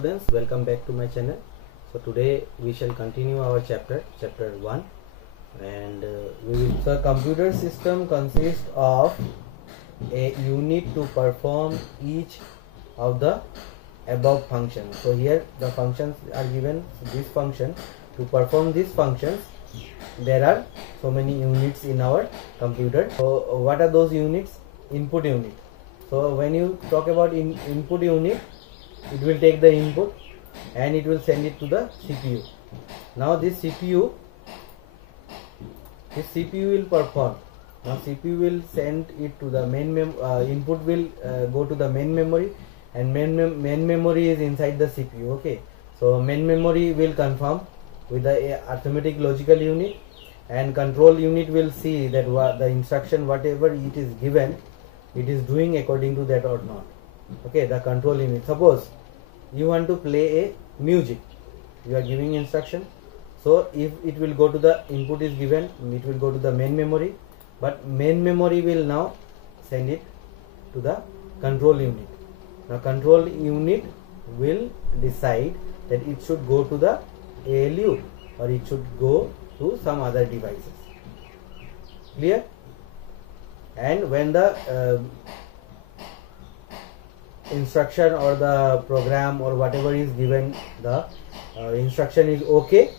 students, welcome back to my channel. So today we shall continue our chapter 1, and so computer system consists of a unit to perform each of the above functions. So here the functions are given. This function, to perform these functions there are so many units in our computer. So what are those units? Input unit. So when you talk about input unit, it will take the input and it will send it to the CPU. Now this CPU will perform. Now CPU will send it to the main input will go to the main memory, and main memory is inside the CPU. Okay, so main memory will confirm with the arithmetic logical unit, and control unit will see that the instruction whatever it is given, it is doing according to that or not. Okay, the control unit. Suppose you want to play a music, you are giving instruction. So if it will go to the input is given, it will go to the main memory, but main memory will now send it to the control unit. Now control unit will decide that it should go to the ALU or it should go to some other devices. Clear? And when the instruction or the program or whatever is given, the instruction is okay,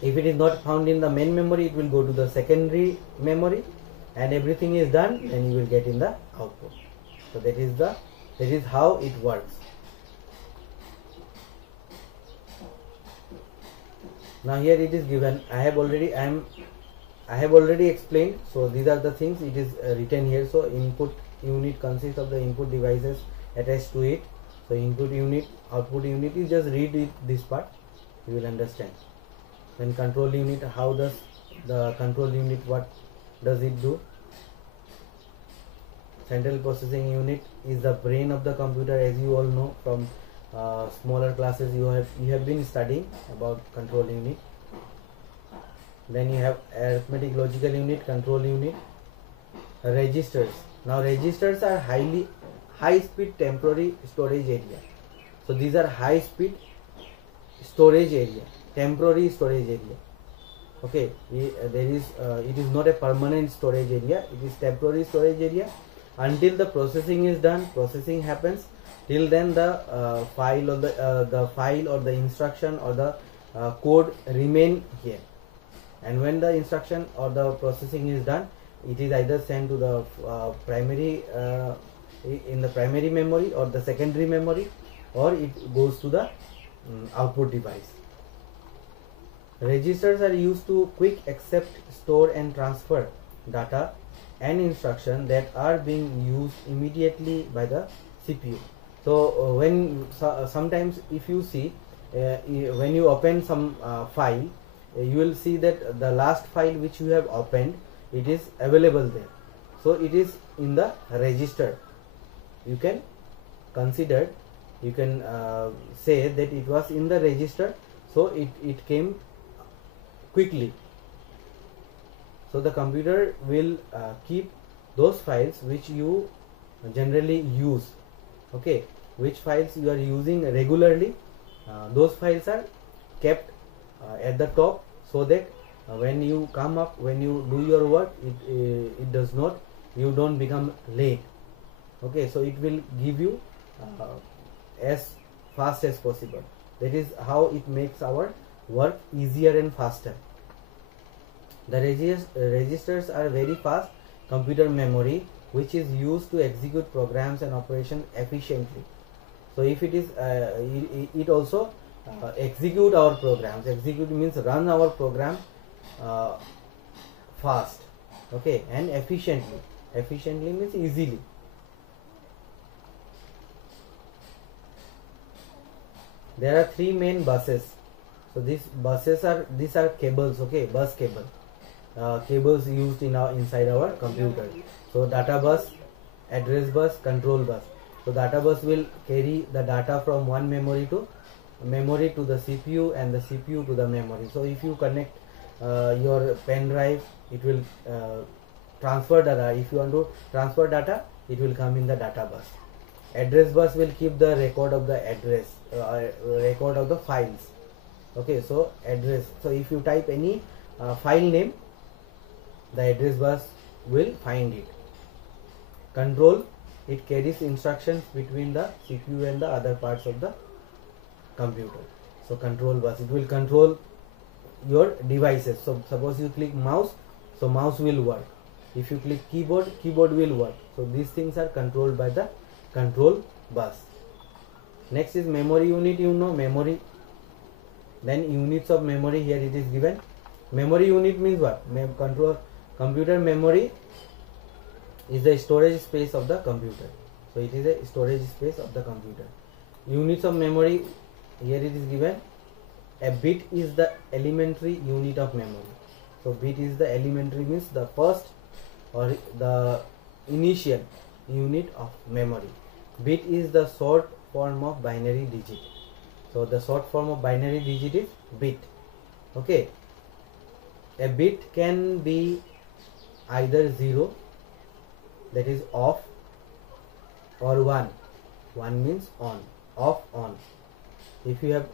if it is not found in the main memory, it will go to the secondary memory, and everything is done, then you will get in the output. So that is how it works. Now here it is given. I have already explained. So these are the things it is written here. So input unit consists of the input devices attached to it. So input unit, output unit, you just read it, this part, you will understand. Then control unit, how does the control unit, what does it do? Central processing unit is the brain of the computer, as you all know from smaller classes. You have been studying about control unit. Then you have arithmetic logical unit, control unit, registers. Now registers are high speed temporary storage area. So these are high speed storage area, temporary storage area. Okay, it is not a permanent storage area, it is temporary storage area. Until the processing is done, processing happens, till then the file or the instruction or the code remain here. And when the instruction or the processing is done, it is either sent to the primary in the primary memory or the secondary memory, or it goes to the output device. Registers are used to quick accept, store and transfer data and instruction that are being used immediately by the CPU. So sometimes if you see when you open some file, you will see that the last file which you have opened, it is available there. So it is in the register. You can consider, you can say that it was in the register, so it came quickly. So the computer will keep those files which you generally use. Okay, which files you are using regularly, those files are kept at the top, so that when you come up, when you do your work, it does not, you don't become late. Okay, so it will give you as fast as possible. That is how it makes our work easier and faster. The registers are very fast computer memory which is used to execute programs and operation efficiently. So if it is it also execute our programs. Execute means run our program fast, okay, and efficiently. Efficiently means easily. There are three main buses. So these are cables. Okay, bus cable, cables used inside our computer. So data bus, address bus, control bus. So data bus will carry the data from one memory to the CPU, and the CPU to the memory. So if you connect your pen drive, it will transfer data. If you want to transfer data, it will come in the data bus. Address bus will keep the record of the address, record of the files. Okay, so address, so if you type any file name, the address bus will find it. Control, it carries instructions between the CPU and the other parts of the computer. So control bus, it will control your devices. So suppose you click mouse, so mouse will work. If you click keyboard, keyboard will work. So these things are controlled by the control bus. Next is memory unit. You know memory, then units of memory. Here it is given. Memory unit means what? Computer memory is the storage space of the computer. So it is a storage space of the computer. Units of memory, here it is given. A bit is the elementary unit of memory. So bit is the elementary, means the first or the initial unit of memory. Bit is the short form of binary digit. So the short form of binary digit is bit. Okay. A bit can be either 0, that is off, or 1. 1 means on, off, on. If you have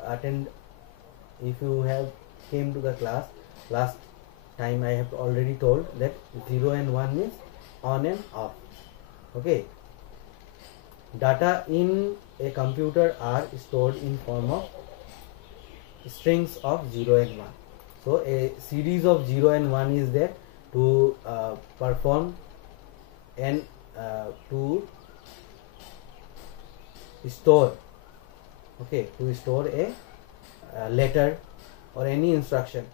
came to the class last time, I have already told that 0 and 1 means on and off. Okay. Data in a computer are stored in form of strings of 0 and 1. So a series of 0 and 1 is there to perform and to store, okay, to store a letter or any instruction.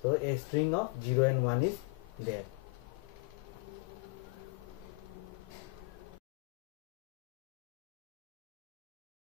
So a string of 0 and 1 is there.